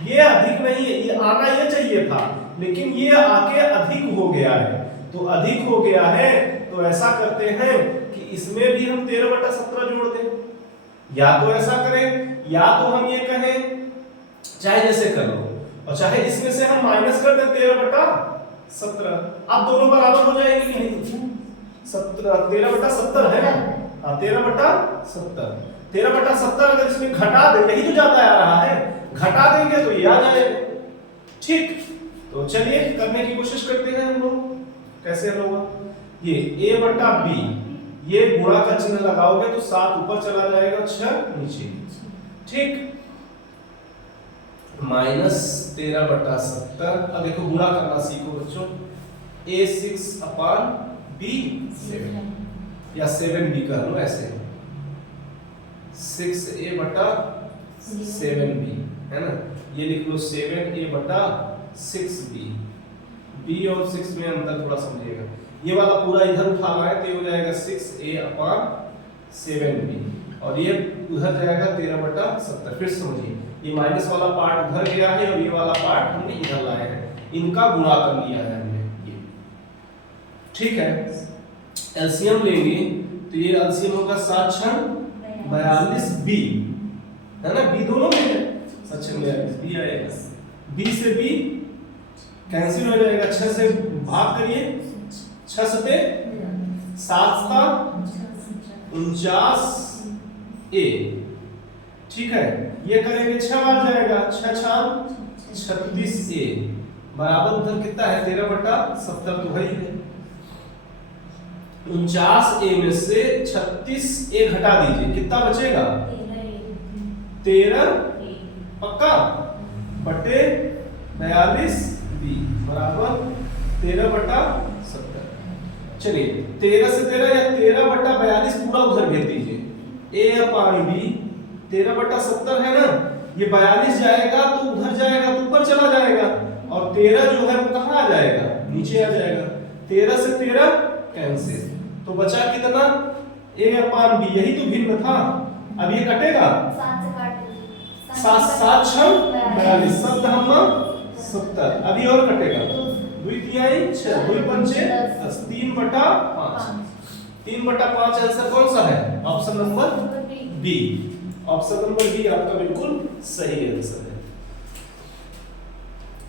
ये अधिक नहीं है, ये आना ये चाहिए था, लेकिन ये आके अधिक हो गया है। तो अधिक हो गया है तो ऐसा करते हैं कि इसमें भी हम 13/17 जोड़ दें। या तो ऐसा करें, या तो हम ये कहें, चाहे जैसे कर लो, और चाहे इसमें से हम माइनस कर दें 13/17। अब दोनों बराबर हो जाएंगे कि नहीं? 13/70 है। हाँ 13/70। 13/70 अगर इसमें घटा दें, यही तो ज्यादा आ रहा है, घटा देंगे तो ये आ जाएगा। ठीक, तो चलिए करने की कोशिश करते हैं हम लोग। कैसे होगा? ये a/b, ये गुणा का चिन्ह लगाओगे तो 7 ऊपर चला जाएगा, 6 नीचे। ठीक, -13/70। अब देखो गुणा करना सीखो बच्चों। a6 अपॉन b7 या 7b कर लो ऐसे, 6a/7b है ना। ये लिख लो 7a/6b। b और 6 में अंतर थोड़ा समझिएगा। ये वाला पूरा इधर उठा लाए तो ये हो जाएगा 6a/7b और ये उधर जाएगा 13/70। फिर समझिए, ये माइनस वाला पार्ट उधर गया है और ये वाला पार्ट हमने इधर लाया है, इनका गुणा कर लिया है हमने ये। ठीक है, एलसीएम लेंगे तो ये एलसीएम होगा 7×42b है ना। b दोनों में है, 7×42 b आएगा। b से b कैंसिल हो जाएगा, 6 से भाग करिए, 6 से 7×49a। ठीक है, ये करेंगे 6 बार जाएगा, 6×36a बराबर उधर कितना है? 13/70 तो है ही है। 49a में से 36a घटा दीजिए, कितना बचेगा? 13 पक्का बटे 42b बराबर 13/70। चलिए 13 से 13 या 13/42 पूरा उधर भेज दीजिए। a/b 13/70 है ना, ये 42 जाएगा तो उधर जाएगा तो ऊपर चला जाएगा, और 13 जो है वो कहाँ आ जाएगा? नीचे आ जाएगा। 13 से 13 कैंसिल, तो बचा कितना? a/b, यही तो भिन्न था। अब ये कटेगा, 7×42 शब्द हम 70। अभी और कटेगा, 2×3 6, 2×5 10, 3/5। 3/5 आंसर कौन सा है? Option number B. Option number B आपका बिल्कुल सही आंसर है।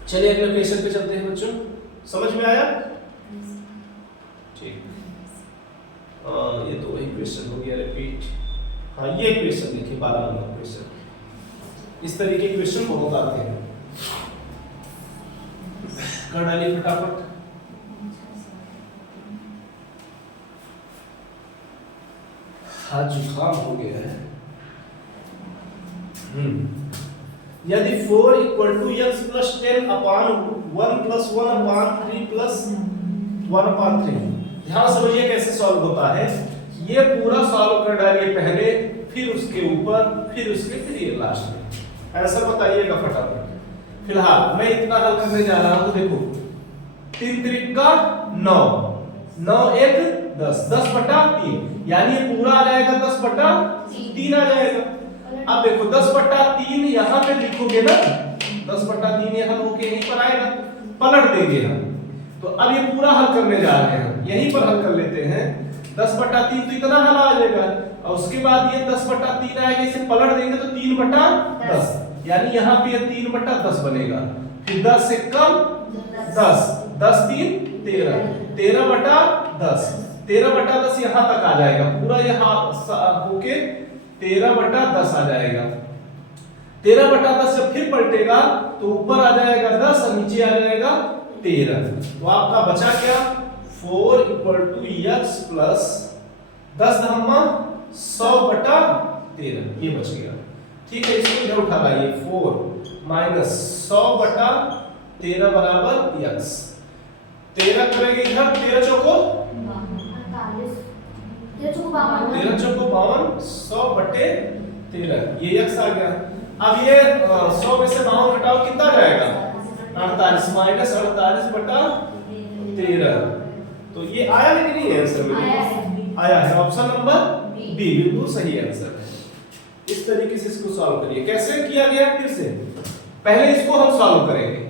चलिए अगले क्वेश्चन पे चलते हैं बच्चों। समझ में आया? ठीक, ये तो वही क्वेश्चन हो गया रिपीट। हाँ ये क्वेश्चन देखिए 12 नंबर क्वेश्चन, इस तरीके के क्वेश्चन बहुत आते हैं। कर डालिए फटाफट। हाथ जुकाम हो गया है। यदि 4 equal to x plus 10 upon 1 plus 1 upon 3 plus 1 upon 3, ध्यान समझिए कैसे सॉल्व होता है। ये पूरा सॉल्व कर डालिए पहले, फिर उसके ऊपर, फिर उसके, फिर ये लास्ट में आंसर बताइएगा फटाफट। फिलहाल मैं इतना हल करने जा रहा हूं, देखो 3 त्रिका 9, 9 1 10, 10 बटा 3, यानी ये पूरा आ जाएगा 10 बटा 3 आ जाएगा। अब देखो 10 बटा 3 यहाँ पे लिखोगे ना, 10 बटा 3 यहाँ होके यहीं पर आएगा, पलट देंगे हम। तो अब ये पूरा हल करने जा रहे हैं, यहीं पर हल कर लेते हैं। 10 बटा 3 तो इतना हल आ जाएगा, और उसके बाद ये 10 बटा 3 आएगा, इसे पलट देंगे तो 3 बटा 10, यानी यहाँ पे 3 बटा 10 बनेगा। फिर 10 से कम 10, 10 3 13, 13 बटा 10, 13 बटा 10 यहाँ तक आ जाएगा, पूरा यहाँ होके 13 बटा 10 आ जाएगा। 13 बटा 10 जब फिर पलटेगा तो ऊपर आ जाएगा 10 और नीचे आ जाएगा 13। तो आपका बचा क्या, 4 इक्वल टू x प्लस 10 धम्मा 100 बटा 13, ये बच गया। ठीक है, इसको इधर उठा लाइए, 4 माइनस 100 बटा 13 बराबर x। 13 करेंगे इधर, 13 चौको 13 चौको 52, 100 बटे 13, ये x आ गया। अब ये 100 में से 52 घटाओ, कितना जाएगा 48, माइनस 48 बटा 13। तो ये आया लेकिन नहीं आंसर में आया है, ऑप्शन नंबर बी बिल्कुल सही आंसर है। इस तरीके से इसको सॉल्व करिए। कैसे किया गया, फिर से पहले इसको हम सॉल्व करेंगे,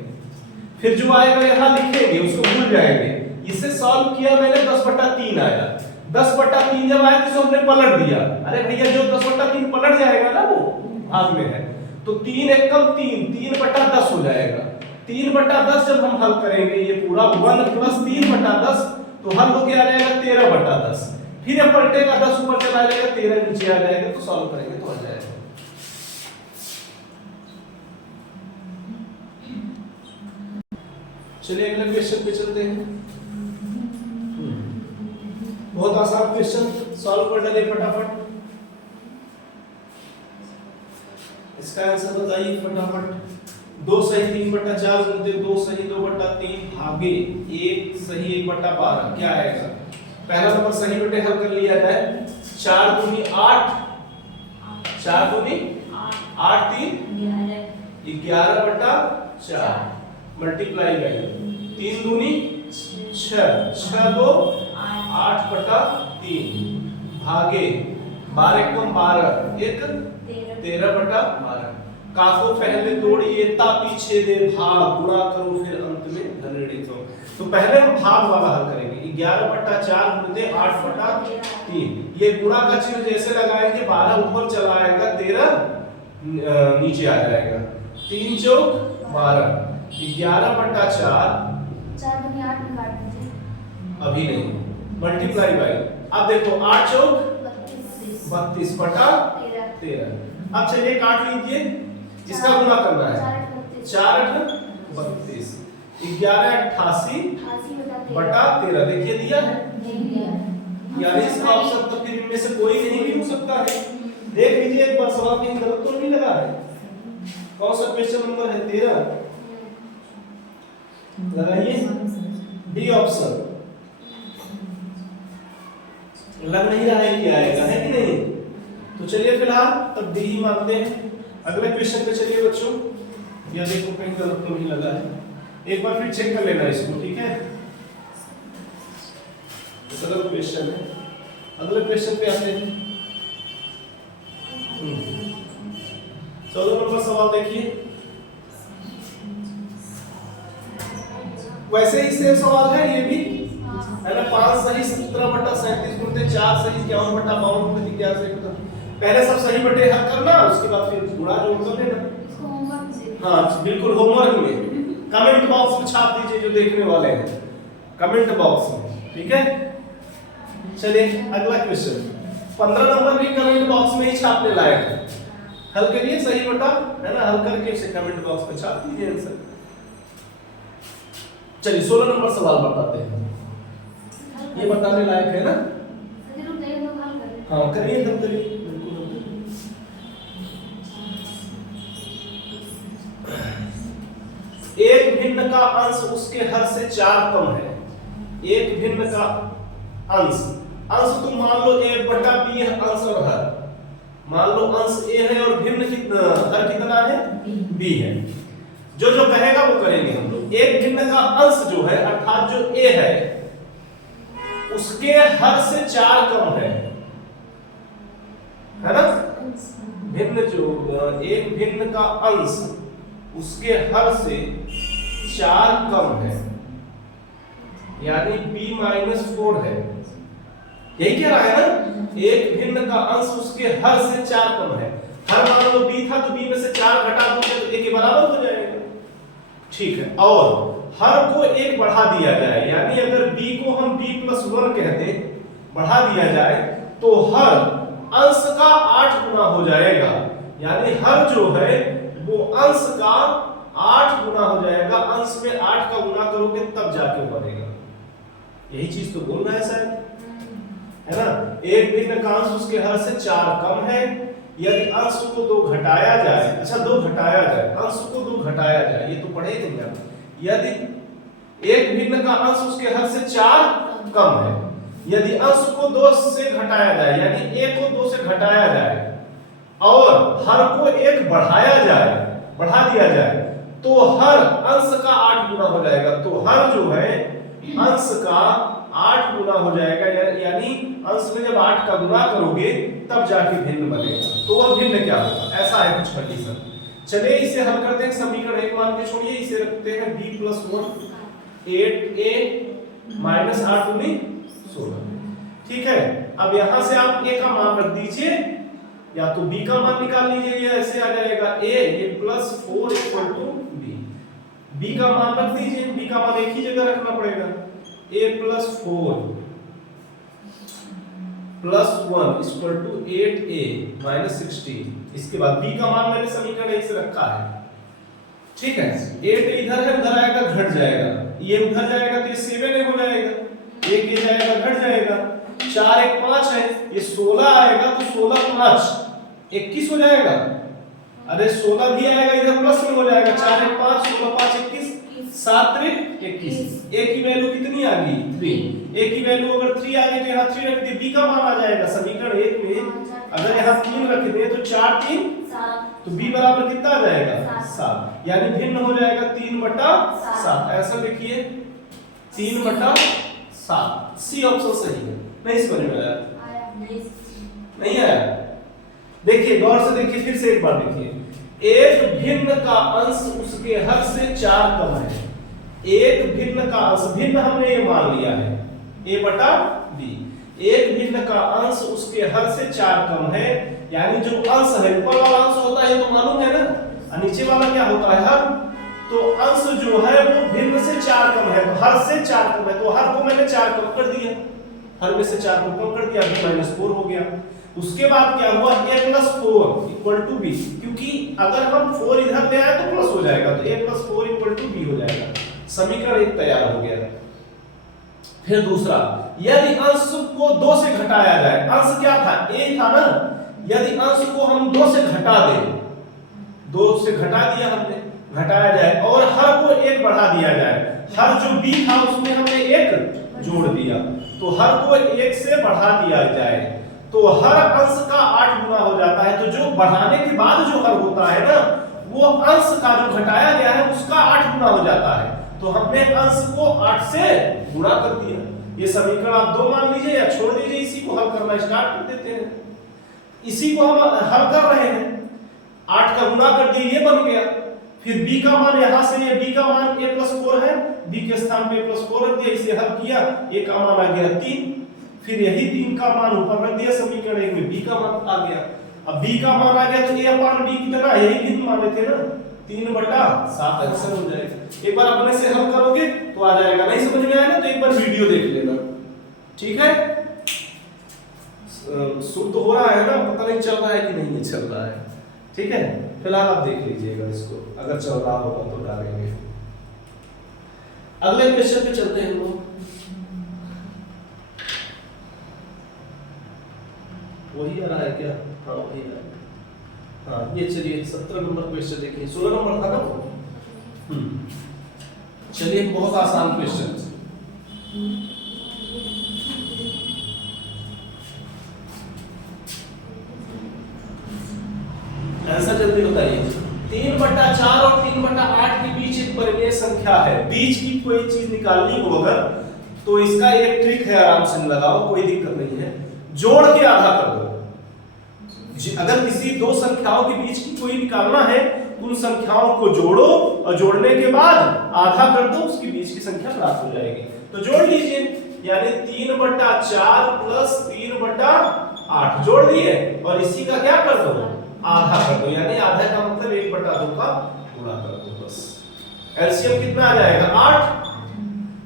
फिर जो आएगा यहाँ लिखेंगे, उसको भूल जाएंगे। इसे सॉल्व किया मैंने, 10 बटा 3 आया, 10 बटा 3 जब आया तो हमने पलट दिया। अरे भैया जो 10 बटा 3 पलट जाएगा ना, वो भाग में है, तो 3 एक कम 3, 3 बटा 10 हो जाएगा। 3 बटा 10 जब हम हल करेंगे ये पूरा 1 प्लस 3 बटा 10, तो हल हो के आ जाएगा 13 बटा 10। फिर ये पलटेगा, 10 ऊपर चला जाएगा, 13 नीचे आ जाएगा, तो सॉल्व करेंगे तो आ जाएगा। चलिए अगले क्वेश्चन पे चलते हैं। बहुत आसान क्वेश्चन, सॉल्व कर डालिए फटाफट। इसका आंसर बताइए फटाफट। 2 सही 3 बटा 4 गुणित 2 सही 2 बटा 3 भागे 1 सही 1 बटा 12, क्या आएगा। पहला नंबर सही बटे हल कर लिया जाए। 4 दूनी 8, 4 दूनी 8 3 11 बटा 4 मल्टीप्लाई बाई 3 दूनी 6, 6 2 8 बटा 3 भागे 12 कम 12 1 13 बटा 12। काको पहले तोड़िए ता पीछे दे भाग, गुणा करो फिर अंत में धन ऋणित हो। तो पहले हम भाग वाला हल करेंगे। 11 बटा 4 गुणित 8 बटा 3, ये गुणा का चिन्ह जैसे लगाएंगे 12 ऊपर चला आएगा, 13 नीचे आ जाएगा। 3 चौक 12, 11 बटा 4 दूनी 8 में काट दीजिए, अभी नहीं, मल्टीप्लाई बाई। अब देखो 8 चौक 32 बटा 13। अब चलिए काट लीजिए, इसका गुणा करना है। 4 8 32, 11 88 बटा 13, देखिए दिया है, यानी इसका ऑप्शन तो फिर इनमें से कोई नहीं भी हो सकता है। देख लीजिए एक बार, सवाल कहीं गलत तो नहीं लगा है। कौन सा क्वेश्चन नंबर है 13, लगाइए डी ऑप्शन। लग नहीं रहा है कि आएगा, है कि नहीं। तो चलिए फिलहाल तब डी ही मानते हैं। अगले क्वेश्चन पे चलिए बच्चों, या देखो कहीं गलत तो नहीं लगा है, एक बार फिर चेक कर लेना इसको, ठीक है। सरल क्वेश्चन है। अगले क्वेश्चन पे आते हैं। 14 नंबर सवाल देखिए। वैसे ही सेम सवाल है ये भी, है ना। 5 सही 17 बटा 37 गुणित 4 सही 51 बटा 52 गुणित 11 सही। पहले सब सही बटे हल करना, उसके बाद फिर गुणा जोड़ कर लेना। हाँ बिल्कुल, होमवर्क में कमेंट बॉक्स में छाप दीजिए जो देखने वाले हैं, कमेंट बॉक्स में, ठीक है। चलिए अगला क्वेश्चन। 15 नंबर भी कमेंट बॉक्स में ही छापने लायक है। हल करिए सही बटा, है ना, हल करके इसे कमेंट बॉक्स में छाप दीजिए आंसर। चलिए 16 नंबर सवाल बताते हैं, ये बताने लायक है ना। हाँ करिए, हल करिए, एक भिन्न का अंश उसके हर से 4 कम है। एक भिन्न का अंश, अंश तुम मान लो a/b है, अंश और हर मान लो अंश a है और भिन्न कितना, हर कितना है b है। जो जो कहेगा वो करेंगे हम लोग। एक भिन्न का अंश जो है अर्थात जो a है उसके हर से 4 कम है ना। भिन्न जो एक भिन्न का अंश उसके हर से 4 कम है, यानी b-4 है, यही कह रहा है ना। एक भिन्न का अंश उसके हर से 4 कम है। हर मान लो b था तो b में से 4 घटा दोगे तो a के बराबर हो जाएगा, ठीक है। और हर को 1 बढ़ा दिया जाए, यानी अगर b को हम b+1 कहते बढ़ा दिया जाए तो हर अंश का 8 गुना हो जाएगा, यानी हर जो है वो अंश का 8 गुना हो जाएगा। अंश में 8 का गुना करोगे तब जाके बनेगा, यही चीज तो बोल रहा है शायद, है ना। एक भिन्न का अंश उसके हर से 4 कम है, यदि अंश को 2 घटाया जाए, अच्छा 2 घटाया जाए, अंश को 2 घटाया जाए, ये तो पढ़े थे आप। यदि एक भिन्न का अंश उसके हर से 4 कम है, यदि अंश को 2 से घटाया जाए, यानी a को 2 से घटाया जाए और हर को 1 बढ़ाया जाए, बढ़ा दिया जाए, तो हर अंश का 8 गुना हो जाएगा। तो हर जो है अंश का 8 गुना हो जाएगा, यानी अंश में जब 8 का गुना करोगे तब जाके भिन्न बनेगा। तो वह भिन्न क्या होगा, ऐसा है कुछ कंडीशन। चलिए इसे हल करते हैं। समीकरण 1 मान के छोड़िए, इसे रखते हैं b+1 8a - 8 दूनी 16, ठीक है। अब यहां से आप a का मान रख दीजिए, या तो b का मान निकाल लीजिए, या ऐसे आ जाएगा a +4 = b। b का मान रख दीजिए, b का मान एक ही जगह रखना पड़ेगा, a+4 +1 = 8a - 16। इसके बाद b का मान मैंने समीकरण 1 से रखा है, ठीक है। 8 इधर है, उधर आएगा घट जाएगा, ये उधर जाएगा तो ये 7 हो जाएगा, 1 ये जाएगा घट जाएगा, 4 1 5 है, ये 16 आएगा तो 16 5 21 हो जाएगा। अरे 16 भी आएगा इधर प्लस में हो जाएगा, 4 1 5 16 5 21 7 3 21। a की वैल्यू कितनी आ गई 3। a की वैल्यू अगर 3 आ गई तो यहाँ 3 रख दे, b का मान आ जाएगा समीकरण 1 में। अगर यहाँ 3 रख दे तो 4 3 तो b बराबर कितना आ जाएगा 7, यानी भिन्न हो जाएगा 3/7। ऐसा लिखिए 3/7। सी ऑप्शन सही है। नहीं समझ में आया? नहीं आया? देखिए गौर से देखिए, फिर से एक बार देखिए। एक भिन्न का अंश उसके हर से 4 कम है। एक भिन्न का अंश, भिन्न हमने ये मान लिया है a/b। एक भिन्न का अंश उसके हर से 4 कम है, यानी जो अंश है ऊपर वाला अंश होता है तो मालूम है ना, और नीचे वाला क्या होता है हर। तो अंश जो है वो भिन्न से 4 कम है, तो हर से 4 कम है, तो हर को मैंने 4 कम कर दिया, हर में से 4 को कम कर दिया, b-4 हो गया। उसके बाद क्या हुआ, a+4 = b, क्योंकि अगर हम 4 इधर ले आए तो प्लस हो जाएगा, तो a+4 = b हो जाएगा। समीकरण 1 तैयार हो गया। फिर दूसरा, यदि अंश को 2 से घटाया जाए, अंश क्या था a था ना, यदि अंश को हम 2 से घटा दें, 2 से घटा दिया हमने, घटाया जाए और हर को 1 बढ़ा दिया जाए, हर जो b था उसमें हमने 1 जोड़ दिया, तो हर को 1 से बढ़ा दिया जाए तो हर अंश का 8 गुना हो जाता है। तो जो बढ़ाने के बाद जो हर होता है ना, वो अंश का जो घटाया गया है उसका 8 गुना हो जाता है, तो हमने अंश को 8 से गुणा कर दिया। ये समीकरण आप 2 मान लीजिए या छोड़ दीजिए, इसी को हल करना स्टार्ट कर देते हैं। इसी को हम हल कर रहे हैं, 8 का गुणा कर दिए, ये बन गया। फिर b का मान यहां से, ये b का मान a+4 है, b के स्थान पे +4 रख दिया, इसे हल किया, a का मान आ गया 3, फिर यही 3 का मान ऊपर रख दिया, समीकरण 1 में b का मान आ गया। अब b का मान आ गया तो a/b कितना, यही भिन्न माने थे ना, 3/7 आंसर हो जाएगा। एक बार अपने से हल करोगे तो आ जाएगा। नहीं समझ में आया ना तो एक बार वीडियो देख लेना, ठीक है। शुरू तो हो रहा है ना, पता नहीं चल रहा है कि नहीं चल रहा है। ठीक है, फिलहाल आप देख लीजिएगा इसको, अगर चल रहा होगा तो डालेंगे। अगले क्वेश्चन पे चलते हैं हम लोग। वही आ रहा है क्या? हाँ वही आ रहा है। हाँ ये चलिए 17 नंबर क्वेश्चन देखिए, 16 नंबर था ना। चलिए बहुत आसान क्वेश्चन। आंसर जल्दी बताइए। 3/4 और 3/8 के बीच एक परिमेय संख्या है, बीच की कोई चीज निकालनी हो अगर, तो इसका एक ट्रिक है, आराम से लगाओ, कोई दिक्कत नहीं है। जोड़ के आधा कर दो। अगर किसी दो संख्याओं के बीच की कोई निकालना है, उन संख्याओं को जोड़ो और जोड़ने के बाद आधा कर दो, उसके बीच की संख्या प्राप्त हो जाएगी। तो जोड़ लीजिए, यानी 3/4 प्लस 3/8 जोड़ दिए और इसी का क्या कर दो, आधा कर दो, यानी आधा का मतलब 1/2 का गुणा कर दो बस। एलसीएम कितना आ जाएगा? 8,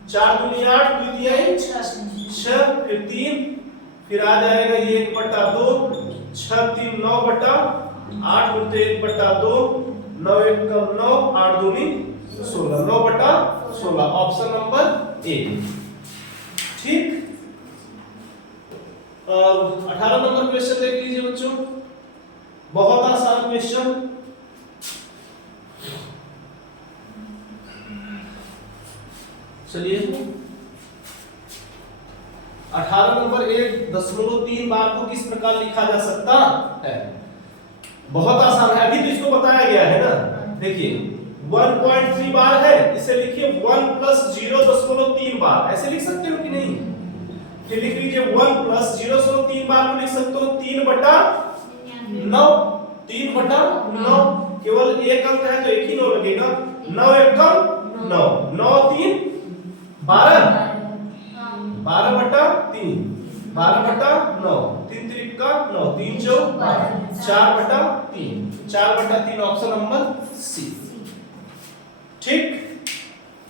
4 दूनी 8, द्वितीय 6, फिर 3, फिर आ जाएगा ये 1/2, 6 3 9/8 गुणते 1/2, 9 1 कम 9, 8 दूनी 16, 9/16, ऑप्शन नंबर ए। ठीक, 18 नंबर क्वेश्चन देख लीजिए बच्चों, बहुत आसान क्वेश्चन। चलिए 18 नंबर 1.3 बार को किस प्रकार लिखा जा सकता है? बहुत आसान है, अभी तो इसको बताया गया है ना। देखिए 1.3 बार है, इसे लिखिए 1 प्लस 0.3 बार, ऐसे लिख सकते हो कि नहीं? फिर लिख लीजिए 1 प्लस 0.3 बार को लिख सकते हो 3/9, 3/9, केवल एक अंक है तो एक ही 9 लगेगा, 9 1 कम 9, 9 3 12, 12/3, 12/9, 3 3 का 9, 3 4 4/3, 4/3, ऑप्शन नंबर सी। ठीक,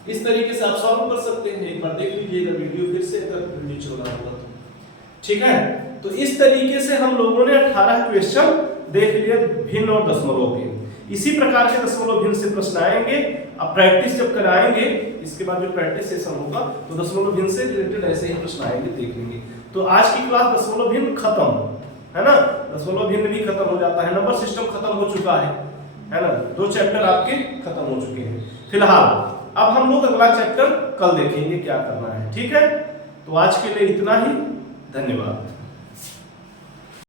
इस तरीके से आप सॉल्व कर सकते हैं, एक बार देख लीजिएगा वीडियो फिर से, अगर वीडियो चल रहा होगा तो। ठीक है, तो इस तरीके से हम लोगों ने 18 क्वेश्चन देख लिए भिन्न और दशमलव के। इसी प्रकार के दशमलव भिन्न से प्रश्न आएंगे। अब प्रैक्टिस जब कराएंगे, इसके बाद जो प्रैक्टिस सेशन होगा तो दशमलव भिन्न से रिलेटेड ऐसे ही प्रश्न आएंगे, देख लेंगे। तो आज की क्लास दशमलव भिन्न खत्म है ना, दशमलव भिन्न भी खत्म हो जाता है, नंबर सिस्टम खत्म हो चुका है ना, 2 चैप्टर आपके खत्म हो चुके हैं। फिलहाल अब हम लोग अगला चैप्टर कल देखेंगे क्या करना है। ठीक है, तो आज के लिए इतना ही, धन्यवाद।